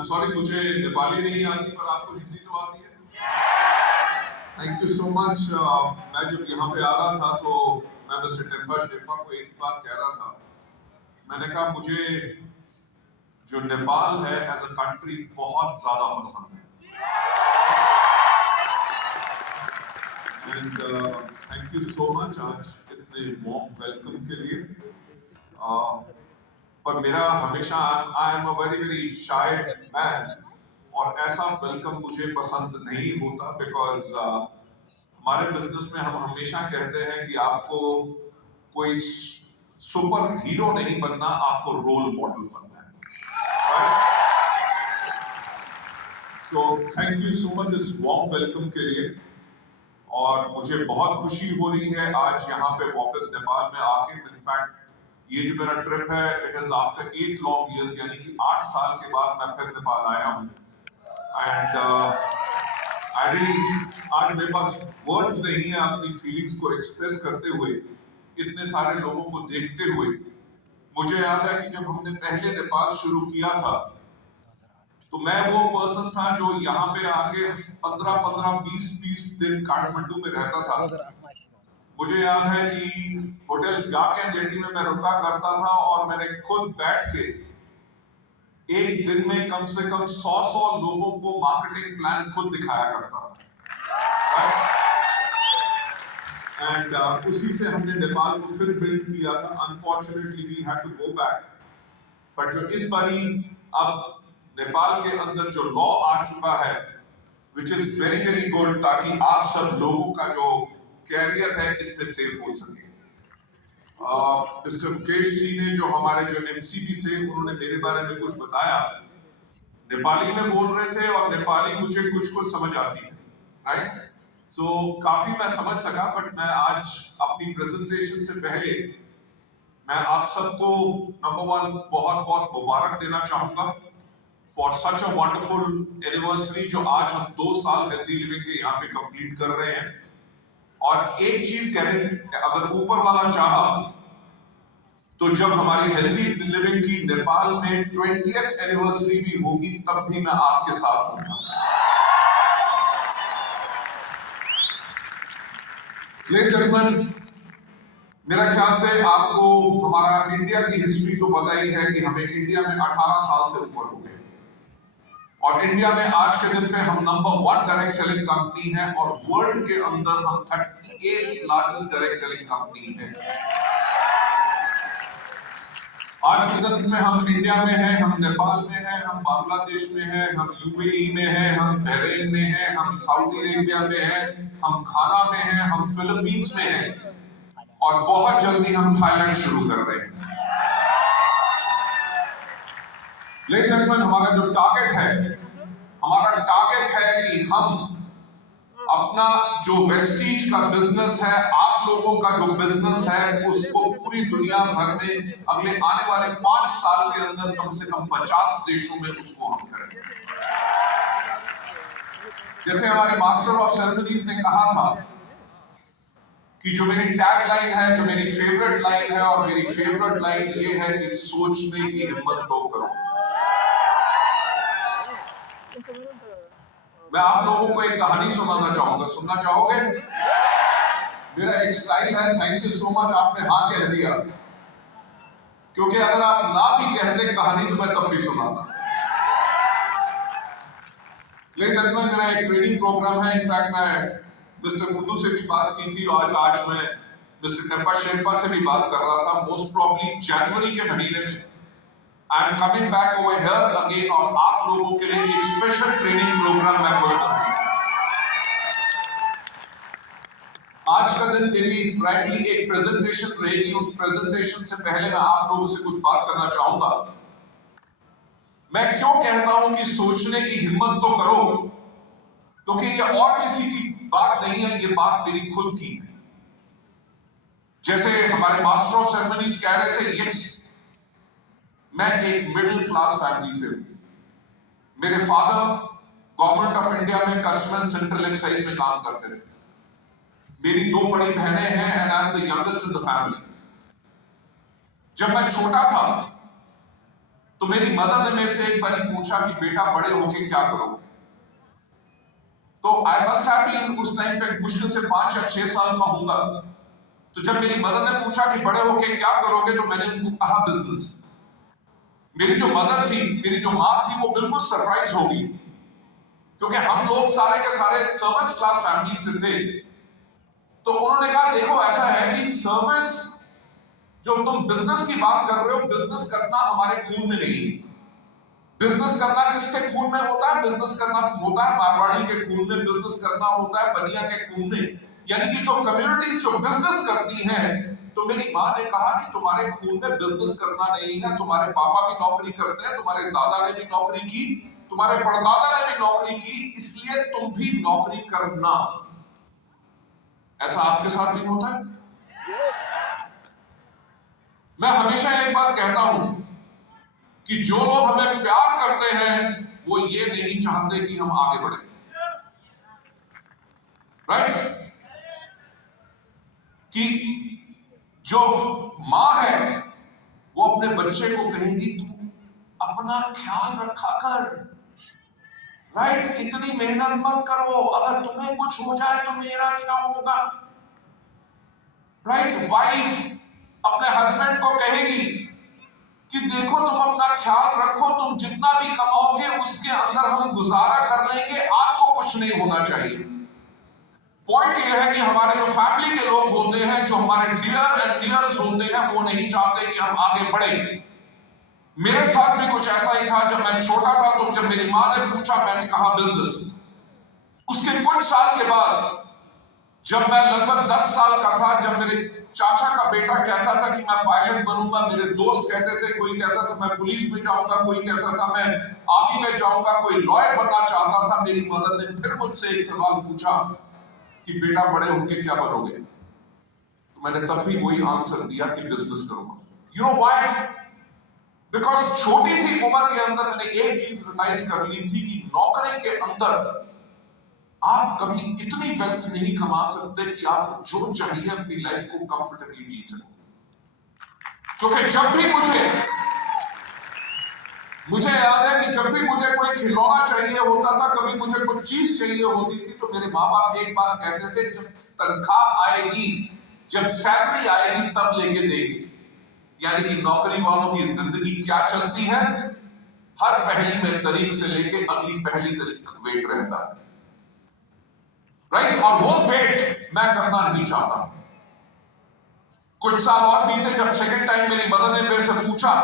I'm sorry, मुझे नेपाली नहीं आती, पर आपको हिंदी तो आती है। Thank you so much. मैं जब यहाँ पे आ रहा था तो मैं मिस्टर टेम्पा शेरपा को एक ही बात कह रहा था। मैंने कहा मुझे जो नेपाल है एज अ कंट्री बहुत ज्यादा पसंद है। And thank you so much आज इतने वार्म वेलकम के लिए। पर मेरा हमेशा I am a very shy man, और ऐसा वेलकम मुझे पसंद नहीं होता, बिकॉज हमारे बिजनेस में हम हमेशा कहते हैं कि आपको कोई सुपर हीरो नहीं बनना, आपको रोल मॉडल बनना है। So thank you so much इस वार्म वेलकम के लिए, और मुझे बहुत खुशी हो रही है आज यहाँ पे वापस नेपाल में आके। इनफैक्ट ये जो मेरा ट्रिप है, it is after 8 long years, यानी कि 8 साल के बाद मैं फिर नेपाल आया हूँ। एंड आई रियली, आज मेरे पास वर्ड्स नहीं है अपनी फीलिंग्स को एक्सप्रेस करते हुए, इतने सारे लोगों को देखते हुए। मुझे याद है कि जब हमने पहले नेपाल शुरू किया था, तो मैं वो पर्सन था जो यहाँ पे आके 15-15, 20-20 दिन काठमांडू में रहता था। मुझे याद है कि होटल याक एंड जेटी में मैं रुका करता था, और मैंने खुद बैठ के एक दिन में कम से कम 100 लोगों को मार्केटिंग प्लान खुद दिखाया करता था। एंड उसी से हमने नेपाल को फिर बिल्ड किया था। Unfortunately we had to go back, but जो इस बारी अब नेपाल के अंदर जो लॉ आ चुका है, विच इज वेरी गुड, ताकि आप सब लोगों का जो कैरियर है इसमें सेफ हो सके। मिस्टर मुकेश जी ने, जो हमारे जो एमसीबी थे, उन्होंने मेरे बारे में कुछ बताया। नेपाली में बोल रहे थे, और नेपाली मुझे कुछ समझ आती है, राइट? सो काफी मैं समझ सका, बट मैं आज अपनी प्रेजेंटेशन से पहले मैं आप सबको नंबर 1 बहुत बहुत मुबारक देना चाहूंगा for such a wonderful anniversary, जो आज हम 2 साल हेल्दी लिविंग के यहाँ पे कंप्लीट कर रहे हैं। और एक चीज गारंटी, अगर ऊपर वाला चाहा तो जब हमारी हेल्दी लिविंग की नेपाल में 20th एनिवर्सरी भी होगी, तब भी मैं आपके साथ हूंगा। लेडीज एंड जेंटलमैन, मेरा ख्याल से आपको हमारा इंडिया की हिस्ट्री तो पता ही है कि हमें इंडिया में 18 साल से ऊपर हो गए, और इंडिया में आज के दिन पे हम नंबर 1 डायरेक्ट सेलिंग कंपनी है, और वर्ल्ड के अंदर हम 38th largest direct selling company है। आज के दिन में हम इंडिया में हैं, हम नेपाल में हैं, हम बांग्लादेश में हैं, हम यूएई में हैं, हम बहरीन में हैं, हम सऊदी अरेबिया में हैं, हम घाना में हैं, हम फिलीपींस में हैं, और बहुत जल्दी हम थाईलैंड शुरू कर रहे हैं। लेडीज एंड जेंटलमैन, हमारा जो टारगेट है कि हम अपना जो वेस्टीज का बिजनेस है, आप लोगों का जो बिजनेस है, उसको पूरी दुनिया भर में अगले आने वाले 5 साल के अंदर कम से कम 50 देशों में उसको हम करेंगे। जैसे हमारे मास्टर ऑफ सेरेमनीज ने कहा था कि जो मेरी टैग लाइन है, जो मेरी फेवरेट लाइन है, और मेरी फेवरेट लाइन ये है कि सोचने की हिम्मत तो करो। मैं आप लोगों को एक कहानी सुनाना चाहूंगा, सुनना चाहोगे? मेरा एक स्टाइल है। थैंक यू सो मच, आपने हाँ कह दिया, क्योंकि अगर आप ना भी कहते कहानी तो मैं तब भी सुनाता। लेडीज एंड जेंटलमैन, मेरा एक ट्रेनिंग प्रोग्राम है। इनफैक्ट मैं मिस्टर कुंडू से भी बात की थी, और आज मैं मिस्टर टेम्पा शेरपा से भी बात कर रहा था। मोस्ट प्रॉब्ली जनवरी के महीने में I am coming back over here again, और आप लोगों के लिए एक स्पेशल ट्रेनिंग प्रोग्राम मैं खोल करूंगा। आज का दिन मेरी प्राइमरी एक प्रेजेंटेशन रहेगी। उस प्रेजेंटेशन से पहले मैं आप लोगों से कुछ बात करना चाहूंगा। मैं क्यों कहता हूं कि सोचने की हिम्मत तो करो, क्योंकि ये और किसी की बात नहीं है, ये बात मेरी खुद की है। जैसे हमारे मास्टर ऑफ सेरेमनीज कह रहे थे, यस, मैं एक मिडिल क्लास फैमिली से हूं। मेरे फादर गवर्नमेंट ऑफ इंडिया में कस्टम एंड सेंट्रल एक्साइज में काम करते थे। मेरी 2 बड़ी बहनें हैं, and I am the youngest in the family. जब मैं छोटा था तो मेरी मदर ने मेरे से एक बार पूछा कि बेटा बड़े होके क्या करोगे? तो आई मस्ट हैव बीन उस टाइम पे मुश्किल से 5 या 6 साल का होगा। तो जब मेरी मदर ने पूछा कि बड़े होके क्या करोगे, तो मैंने उनको कहा बिजनेस। मेरी जो मदर थी, मेरी जो माँ थी, वो बिल्कुल सरप्राइज हो गई, क्योंकि हम लोग सारे के सारे सर्विस क्लास फैमिली से थे। तो उन्होंने कहा देखो ऐसा है कि सर्विस, जो तुम बिजनेस की बात कर रहे हो, बिजनेस करना हमारे खून में नहीं। बिजनेस करना किसके खून में होता है? बिजनेस करना होता है मारवाड़ी के खून में, बिजनेस करना होता है बनिया के खून में। यानी कि जो कम्युनिटीज जो बिजनेस करती हैं, तो मेरी माँ ने कहा कि तुम्हारे खून में बिजनेस करना नहीं है, तुम्हारे पापा भी नौकरी करते हैं, तुम्हारे दादा ने भी नौकरी की, तुम्हारे परदादा ने भी नौकरी की, इसलिए तुम भी नौकरी करना। ऐसा आपके साथ भी होता है? मैं हमेशा एक बात कहता हूं कि जो लोग हमें प्यार करते हैं, वो ये नहीं चाहते कि हम आगे बढ़े। राइट? कि जो मां है वो अपने बच्चे को कहेगी तू अपना ख्याल रखा कर, राइट? इतनी मेहनत मत करो, अगर तुम्हें कुछ हो जाए तो मेरा क्या होगा? राइट? वाइफ अपने हस्बैंड को कहेगी कि देखो तुम अपना ख्याल रखो, तुम जितना भी कमाओगे उसके अंदर हम गुजारा कर लेंगे, आपको कुछ नहीं होना चाहिए। पॉइंट यह है कि हमारे जो फैमिली के लोग होते हैं, जो हमारे डियर एंड डियर्स होते हैं, वो नहीं चाहते कि हम आगे बढ़े। मेरे साथ भी कुछ ऐसा ही था। जब मैं छोटा था तो जब मेरी मां ने पूछा, मैंने कहा बिजनेस। उसके कुछ साल के बाद, जब मैं लगभग 10 साल का था, जब मेरे चाचा का बेटा कहता था कि मैं पायलट बनूंगा, मेरे दोस्त कहते थे, कोई कहता था मैं पुलिस में जाऊंगा, कोई कहता था मैं आर्मी में जाऊंगा, कोई लॉयर बनना चाहता था, मेरी मदर ने फिर मुझसे एक सवाल पूछा कि बेटा बड़े होकर क्या बनोगे? तो मैंने तब भी वही आंसर दिया कि बिजनेस करूंगा। You know why? बिकॉज छोटी सी उम्र के अंदर मैंने एक चीज रियलाइज कर ली थी कि नौकरी के अंदर आप कभी इतनी वेल्थ नहीं कमा सकते कि आप जो चाहिए अपनी लाइफ को कंफर्टेबली जी सको। क्योंकि जब भी मुझे याद है कि जब भी मुझे कोई खिलौना चाहिए होता था, कभी मुझे कोई चीज चाहिए होती थी, तो मेरे माँ बाप एक बात कहते थे, जब तनख्वाह आएगी, जब सैलरी आएगी तब लेके देंगे। यानी कि नौकरी वालों की जिंदगी क्या चलती है, हर पहली में तारीख से लेके अगली पहली तारीख तक वेट रहता है। राइट? और वो वेट मैं करना नहीं चाहता। कुछ साल और बीते, जब सेकंड टाइम मेरी मदर ने मेरे से पूछा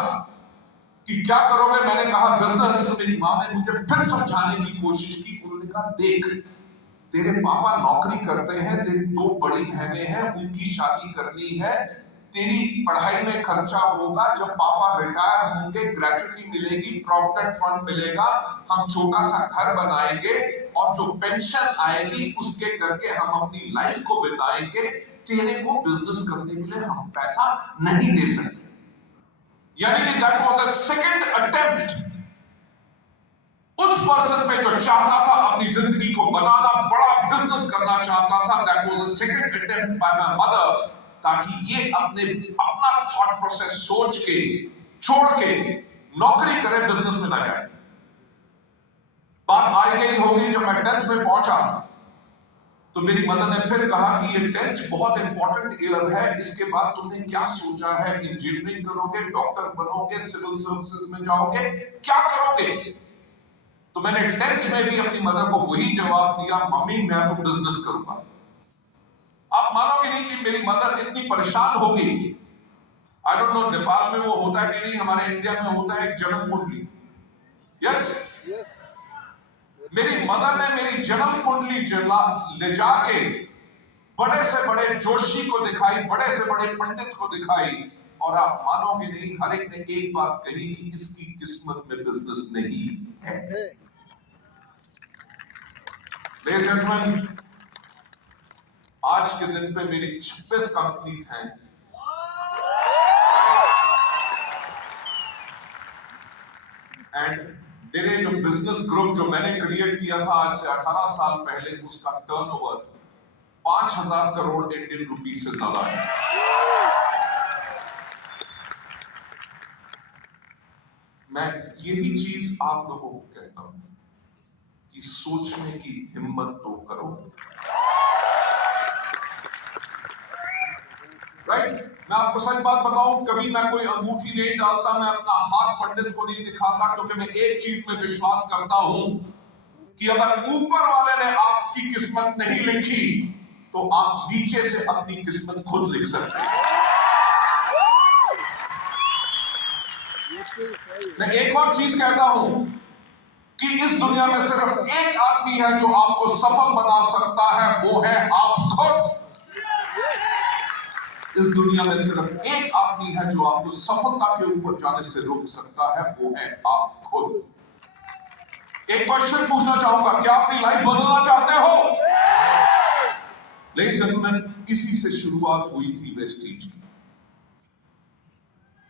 कि क्या करोगे, मैंने कहा बिजनेस। तो मेरी मां ने मुझे फिर समझाने की कोशिश की। उन्होंने कहा देख, तेरे पापा नौकरी करते हैं, तेरी 2 बड़ी बहनें हैं, उनकी शादी करनी है, तेरी पढ़ाई में खर्चा होगा, जब पापा रिटायर होंगे ग्रेजुटी मिलेगी, प्रोविडेंट फंड मिलेगा, हम छोटा सा घर बनाएंगे और जो पेंशन आएगी उसके करके हम अपनी लाइफ को बिताएंगे, तेरे को बिजनेस करने के लिए हम पैसा नहीं दे सकते। यानी कि that was a second attempt उस पर्सन पे जो चाहता था अपनी जिंदगी को बनाना, बड़ा बिजनेस करना चाहता था। That was a second attempt bye my mother, ताकि ये अपना थॉट प्रोसेस सोच के छोड़ के नौकरी करे, बिजनेस में ना जाए। बात आई गई होगी, जब मैं 10th में पहुंचा तो मेरी मदर ने फिर कहा कि ये 10th बहुत इंपॉर्टेंट ईयर है, इसके बाद तुमने क्या सोचा है? इंजीनियरिंग करोगे, डॉक्टर बनोगे, सिविल सर्विसेज में जाओगे, क्या करोगे? तो मैंने 10th में भी अपनी मदर को वही जवाब दिया, मम्मी मैं तो बिजनेस करूंगा। आप मानोगे नहीं कि मेरी मदर इतनी परेशान होगी। आई डोंट नो नेपाल में वो होता है कि नहीं, हमारे इंडिया में होता है एक जन्म कुंडली। यस, मेरी मदर ने मेरी जन्म कुंडली ले जाके बड़े से बड़े जोशी को दिखाई, बड़े से बड़े पंडित को दिखाई, और आप मानोगे नहीं, हर एक ने एक बात कही कि इसकी किस्मत में बिजनेस नहीं है। लेडीज एंड जेंटलमैन, आज के दिन पे मेरी 26 कंपनीज हैं। एंड मेरे जो बिजनेस ग्रुप जो मैंने क्रिएट किया था आज से 18 साल पहले, उसका टर्नओवर 5,000 करोड़ इंडियन रुपीस से ज्यादा है। मैं यही चीज आप लोगों को कहता हूं कि सोचने की हिम्मत तो करो। राइट? मैं आपको सच बात बताऊं, कभी मैं कोई अंगूठी नहीं डालता, मैं अपना हाथ पंडित को नहीं दिखाता, क्योंकि मैं एक चीज में विश्वास करता हूं कि अगर ऊपर वाले ने आपकी किस्मत नहीं लिखी तो आप नीचे से अपनी किस्मत खुद लिख सकते हैं। मैं एक और चीज कहता हूं कि इस दुनिया में सिर्फ एक आदमी है जो आपको सफल बना सकता है, वो है आप खुद। इस दुनिया में सिर्फ एक आदमी है जो आपको सफलता के ऊपर जाने से रोक सकता है, वो है आप खुद। एक क्वेश्चन पूछना चाहूंगा, क्या अपनी लाइफ बदलना चाहते हो? लेडीज एंड जेंटलमैन, इसी से शुरुआत हुई थी वेस्टीज की।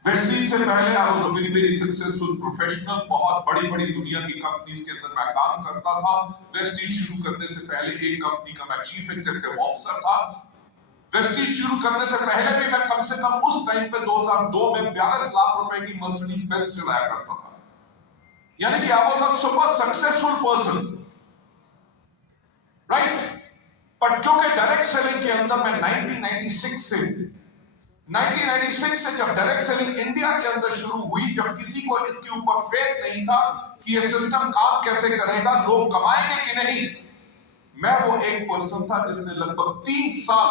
वेस्टीज से पहले I was a very very successful professional, बहुत बड़ी बड़ी दुनिया की कंपनीज के अंदर मैं काम करता था। वेस्टीज शुरू करने से पहले एक कंपनी का मैं चीफ एग्जीक्यूटिव ऑफिसर था। वेस्टीज शुरू करने से पहले भी मैं कम से कम उस टाइम पे 2002 में 42 लाख रुपए की मर्सिडीज बेंज चलाया करता था। यानी कि I was a super successful person, right? But क्योंकि डायरेक्ट सेलिंग के अंदर मैं 1996 से जब डायरेक्ट सेलिंग इंडिया के अंदर शुरू हुई, जब किसी को इसके ऊपर फेथ नहीं था कि ये सिस्टम काम कैसे करेगा, लोग कमाएंगे कि नहीं, मैं वो एक पर्सन था जिसने लगभग 3 साल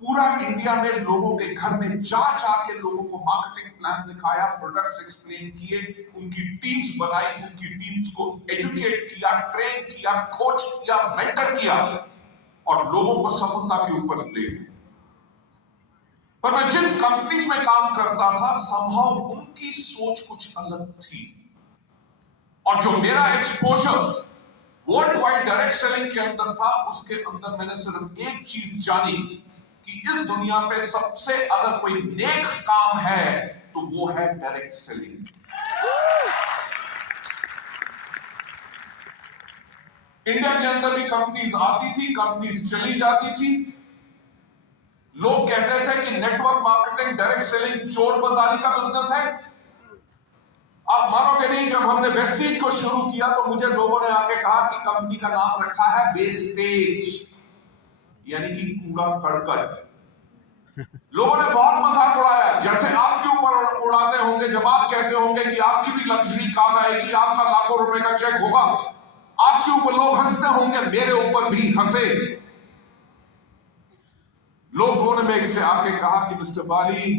पूरा इंडिया में लोगों के घर में जा के लोगों को मार्केटिंग प्लान दिखाया, प्रोडक्ट्स एक्सप्लेन किए, उनकी टीम्स बनाई, उनकी टीम्स को एजुकेट किया, ट्रेन किया, कोच किया, मेंटर किया और लोगों को सफलता के ऊपर ले गए। पर मैं जिन कंपनीज में काम करता था, समहाउ उनकी सोच कुछ अलग थी। और जो मेरा exposure world wide direct selling के अंदर था, उसके अंदर मैंने सिर्फ एक चीज जानी कि इस दुनिया पे सबसे अगर कोई नेक काम है तो वो है डायरेक्ट सेलिंग। इंडिया के अंदर भी कंपनीज आती थी, कंपनीज चली जाती थी। लोग कहते थे कि नेटवर्क मार्केटिंग, डायरेक्ट सेलिंग चोर बाजारी का बिजनेस है। आप मानोगे नहीं, जब हमने वेस्टीज को शुरू किया तो मुझे लोगों ने आके कहा कि कंपनी का नाम रखा है वेस्टेज, यानी कि कूड़ा करकट। लोगों ने बहुत मजाक उड़ाया, जैसे आपके ऊपर उड़ाते होंगे जब आप कहते होंगे कि आपकी भी लग्जरी कार आएगी, आपका लाखों रुपए का चेक होगा, आपके ऊपर लोग हंसते होंगे, मेरे ऊपर भी हंसे। लोगों ने मेरे से आके कहा कि मिस्टर बाली,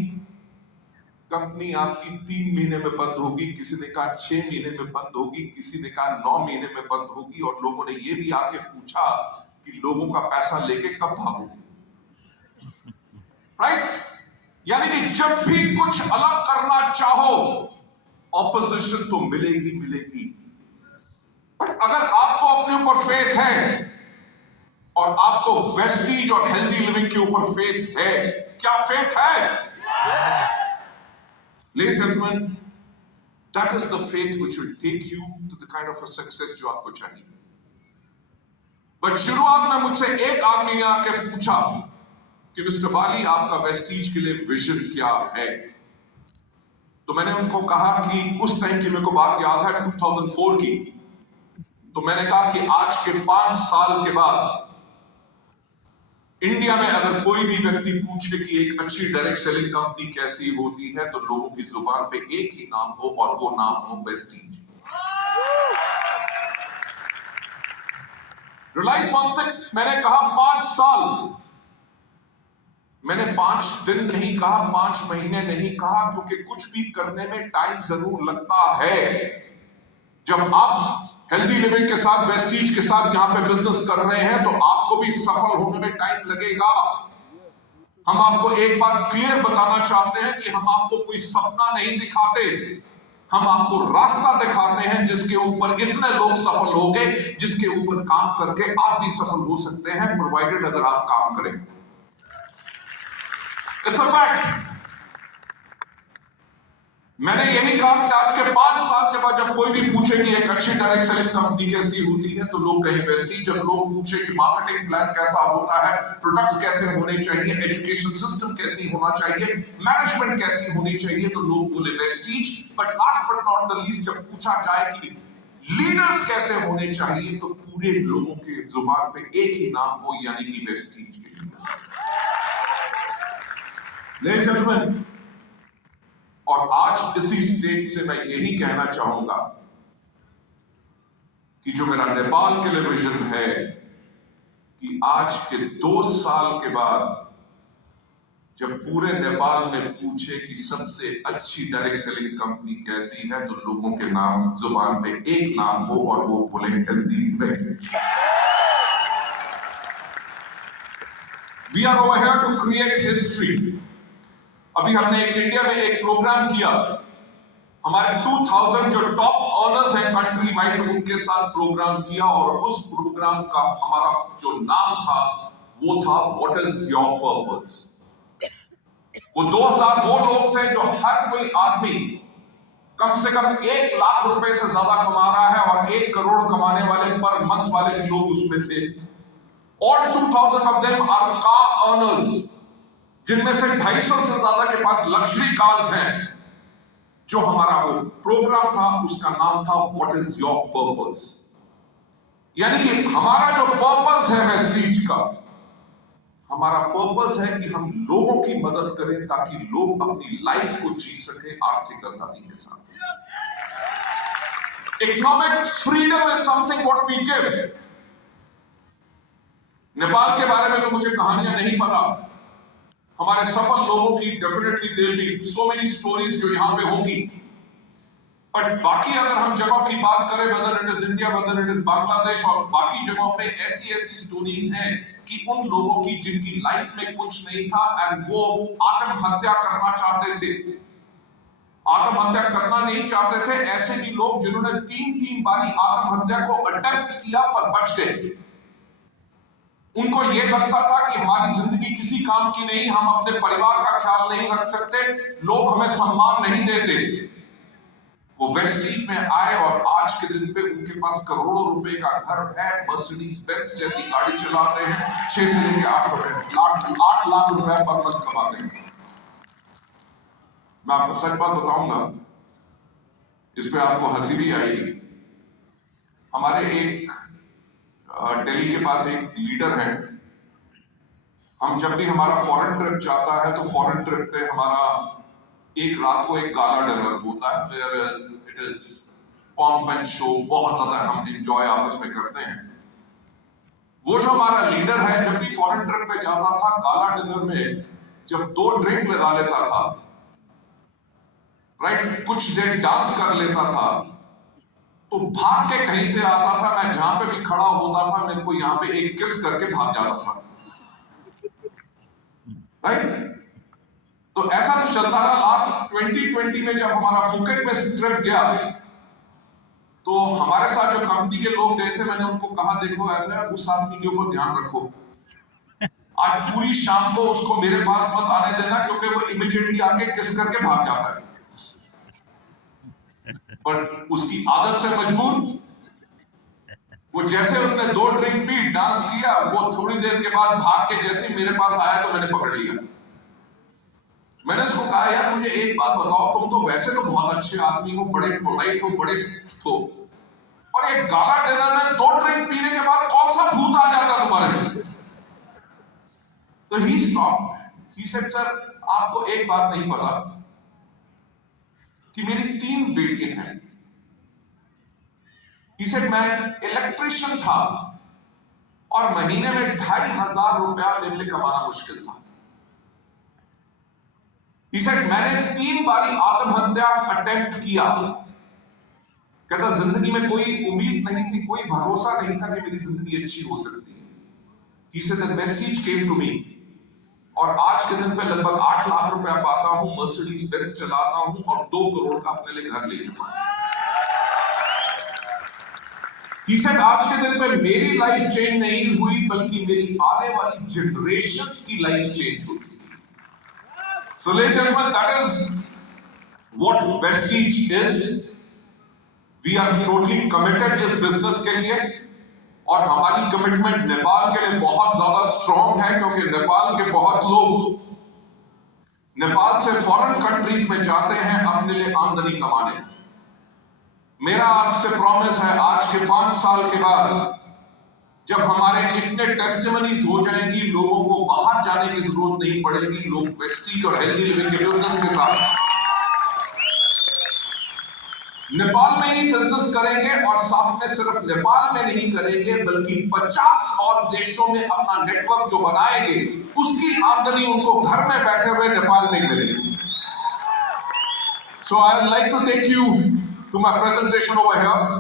कंपनी आपकी 3 महीने में बंद होगी, किसी ने कहा 6 महीने में बंद होगी, किसी ने कहा 9 महीने में बंद होगी, और लोगों ने यह भी आके पूछा कि लोगों का पैसा लेके कब भागोगे, राइट? यानी कि जब भी कुछ अलग करना चाहो, ऑपोजिशन तो मिलेगी मिलेगी। बट अगर आपको अपने ऊपर फेथ है और आपको वेस्टीज और हेल्दी लिविंग के ऊपर फेथ है, क्या फेथ है? Yes. Ladies and gentlemen, that is the faith which will take you to the kind of a success जो आपको चाहिए। बट शुरुआत में मुझसे एक आदमी ने आके पूछा कि मिस्टर बाली, आपका वेस्टीज के लिए विजन क्या है? तो मैंने उनको कहा कि उस टाइम की मेरे को बात याद है, 2004 की। तो मैंने कहा कि आज के 5 साल के बाद इंडिया में अगर कोई भी व्यक्ति पूछे कि एक अच्छी डायरेक्ट सेलिंग कंपनी कैसी होती है, तो लोगों की जुबान पे एक ही नाम हो और वो नाम हो वेस्टीज। रियलाइज वन थिंग, मैंने कहा 5 साल, मैंने 5 दिन नहीं कहा, 5 महीने नहीं कहा, क्योंकि कुछ भी करने में टाइम जरूर लगता है। जब आप हेल्दी लिविंग के साथ, वेस्टीज के साथ यहां पे बिजनेस कर रहे हैं, तो आपको भी सफल होने में टाइम लगेगा। हम आपको एक बात क्लियर बताना चाहते हैं कि हम आपको कोई सपना नहीं दिखाते, हम आपको रास्ता दिखाते हैं जिसके ऊपर इतने लोग सफल हो गए, जिसके ऊपर काम करके आप भी सफल हो सकते हैं, प्रोवाइडेड अगर आप काम करें। It's a fact. मैंने यही कहा कि आज के 5 साल के बाद जब कोई भी पूछे कि एक अच्छी डायरेक्ट सेलिंग कंपनी कैसी होती है तो लोग कहें वेस्टीज। जब लोग पूछे कि मार्केटिंग प्लान कैसा होता है, प्रोडक्ट्स कैसे होने चाहिए, एजुकेशन सिस्टम कैसी होना चाहिए, मैनेजमेंट कैसी होनी चाहिए, तो लोग बोले Vestige. But last but not the least जब पूछा जाए कि लीडर्स कैसे होने चाहिए तो पूरे लोगों के जुबान पे एक ही नाम हो, यानी कि वेस्टीज के लीडर्स। लेडीज एंड जेंटलमैन, और आज इसी स्टेज से मैं यही कहना चाहूंगा कि जो मेरा नेपाल के लिए विजन है कि आज के 2 साल के बाद जब पूरे नेपाल में पूछे कि सबसे अच्छी डायरेक्ट सेलिंग कंपनी कैसी है तो लोगों के नाम जुबान पे एक नाम हो और वो बोले healthy. We are over here to create history. अभी हमने इंडिया में एक प्रोग्राम किया, हमारे 2000 जो टॉप ऑनर्स हैं कंट्री वाइड उनके साथ प्रोग्राम किया, और उस प्रोग्राम का हमारा जो नाम था वो था व्हाट इज योर पर्पस। वो 2000 वो लोग थे जो हर कोई आदमी कम से कम 1 लाख रुपए से ज्यादा कमा रहा है और 1 करोड़ कमाने वाले पर मंथ वाले भी लोग उसमें थे। All 2000 of them are car owners, जिनमें से 250 से ज्यादा के पास लग्जरी कार्स हैं। जो हमारा वो प्रोग्राम था उसका नाम था व्हाट इज योर पर्पस। यानी कि हमारा जो पर्पस है वेस्टीज का, हमारा पर्पस है कि हम लोगों की मदद करें ताकि लोग अपनी लाइफ को जी सके आर्थिक आजादी के साथ। Economic freedom is something what we give. Nepal के बारे में तो मुझे कहानियां नहीं पता, हमारे सफल लोगों की definitely there be so many stories जो यहां पे होंगी, बट बाकी अगर हम जगहों की बात करें, whether it is India, whether it is Bangladesh और बाकी जगहों पे ऐसी स्टोरीज हैं कि उन लोगों की जिनकी लाइफ में कुछ नहीं था एंड वो आत्महत्या करना चाहते थे। आत्महत्या करना नहीं चाहते थे, ऐसे भी लोग जिन्होंने 3 बारी आत्महत्या को अटेम्प्ट किया पर बच गए। उनको यह लगता था कि हमारी जिंदगी किसी काम की नहीं, हम अपने परिवार का ख्याल नहीं रख सकते, लोग हमें सम्मान नहीं देते। वो वेस्टीज में आए और आज के दिन पे उनके पास करोड़ों रुपए का घर है, मर्सिडीज बेंज जैसी गाड़ी चलाते हैं, 6 से लेकर 8 लाख रुपए पर मंथ कमाते हैं। मैं आपको सच बात बताऊंगा, इस पे आपको हंसी भी आएगी। हमारे एक दिल्ली के पास एक लीडर है, हम जब भी हमारा फॉरेन ट्रिप जाता है तो फॉरेन ट्रिप पे हमारा एक रात को एक गाला डिनर होता है, where it is pomp and show, बहुत ज्यादा हम एंजॉय आपस में करते हैं। वो जो हमारा लीडर है जब भी फॉरेन ट्रिप पे जाता था, गाला डिनर में जब 2 ड्रिंक लगा लेता था, राइट, कुछ देर डांस कर लेता था, तो भाग के कहीं से आता था। मैं जहां पे भी खड़ा होता था मेरे को यहां पे एक किस करके भाग जाता था, राइट। तो ऐसा तो चलता रहा। लास्ट 2020 में जब हमारा फुकेट में ट्रिप गया तो हमारे साथ जो कंपनी के लोग गए थे, मैंने उनको कहा देखो ऐसा है, उस आदमी के ऊपर ध्यान रखो, आज पूरी शाम को उसको मेरे पास मत आने देना क्योंकि वो इमीडिएटली आके किस करके भाग जाता है। पर उसकी आदत से मजबूर, वो जैसे उसने 2 ड्रिंक पी, डांस किया, वो थोड़ी देर के बाद भाग के जैसे मेरे पास आया तो मैंने पकड़ लिया। मैंने उसको कहा यार मुझे एक बात बताओ, तुम तो वैसे तो बहुत अच्छे आदमी हो, बड़े पोलाइट हो, बड़े हो, और एक गाला डिनर में 2 ड्रिंक पीने के बाद कौन सा भूत आ जाता तुम्हारे में? तो he stopped, he said sir आपको एक बात नहीं पता कि मेरी 3 बेटियां हैं। He said, मैं इलेक्ट्रिशियन था और महीने में 2500 रुपया मेरे लिए कमाना मुश्किल था। He said, मैंने 3 बारी आत्महत्या अटेम्प्ट किया। कहता जिंदगी में कोई उम्मीद नहीं थी, कोई भरोसा नहीं था कि मेरी जिंदगी अच्छी हो सकती है। He said, the Vestige came to me, और आज के दिन पे लगभग 8 लाख रुपया पाता हूं, मर्सिडीज बेंज चलाता हूं और 2 करोड़ का अपने लिए घर ले चुका हूं। He said, आज के दिन पे मेरी लाइफ चेंज नहीं हुई बल्कि मेरी आने वाली जनरेशंस की लाइफ चेंज हो चुकी है। So ladies and gentlemen, that is what Vestige is. We are totally committed इस बिजनेस के लिए, और हमारी कमिटमेंट नेपाल के लिए बहुत ज्यादा स्ट्रॉन्ग है, क्योंकि नेपाल के बहुत लोग नेपाल से फॉरेन कंट्रीज में जाते हैं अपने लिए आमदनी कमाने। मेरा आपसे प्रॉमिस है, आज के 5 साल के बाद जब हमारे इतने टेस्टिमनीज हो जाएंगी, लोगों को बाहर जाने की जरूरत नहीं पड़ेगी, लोग वेस्टीज और हेल्दी लिविंग के बिजनेस के साथ नेपाल में ही बिजनेस करेंगे, और साथ में सिर्फ नेपाल में नहीं करेंगे बल्कि 50 और देशों में अपना नेटवर्क जो बनाएंगे, उसकी आमदनी उनको घर में बैठे हुए नेपाल में मिलेगी। So I would like to take you to my presentation over here.